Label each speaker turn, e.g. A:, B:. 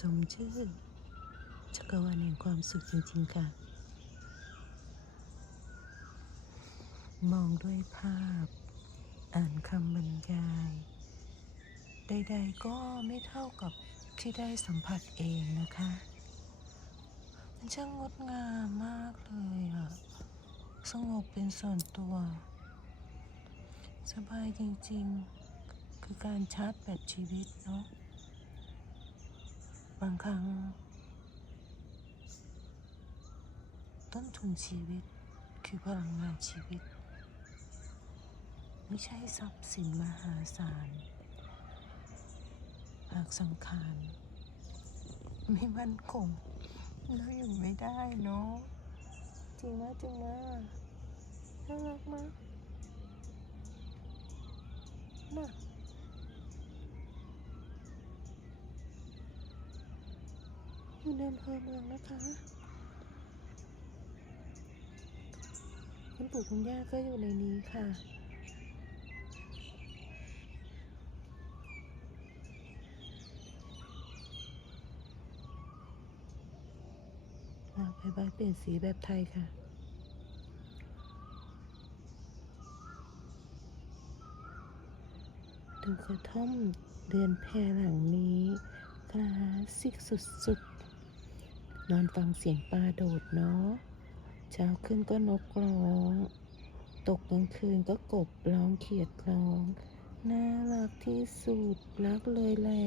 A: สมชื่อจักรวาลแห่งความสุขจริงๆค่ะ มองด้วยภาพ อ่านคำบรรยาย ใดๆก็ไม่เท่ากับที่ได้สัมผัสเองนะคะ มันช่างงดงามมากเลยอะสงบเป็นส่วนตัว สบายจริงๆ คือการชาร์จแบตชีวิตเนาะ บางครั้ง ต้นทุนชีวิตคือพลังงานชีวิต ไม่ใช่ทรัพย์สินมหาศาล หากสังขารไม่มั่นคงแล้วอยู่ไม่ได้เนาะจริงมากจริงมากน่ารักมากน่ะ อยู่ในอำเภอเมืองนะคะคุณปู่คุณย่าก็อยู่ในนี้ค่ะมาไปบ้เปลี่ยนสีแบบไทยค่ะดูกระท่อมเรือนแพหลังนี้คลาสสิกสุดๆ นอนฟังเสียงปลาโดดเนาะ เช้าขึ้นก็นกร้อง ตกกลางคืนก็กบร้องเขียดร้อง น่ารักที่สุดรักเลยแหละ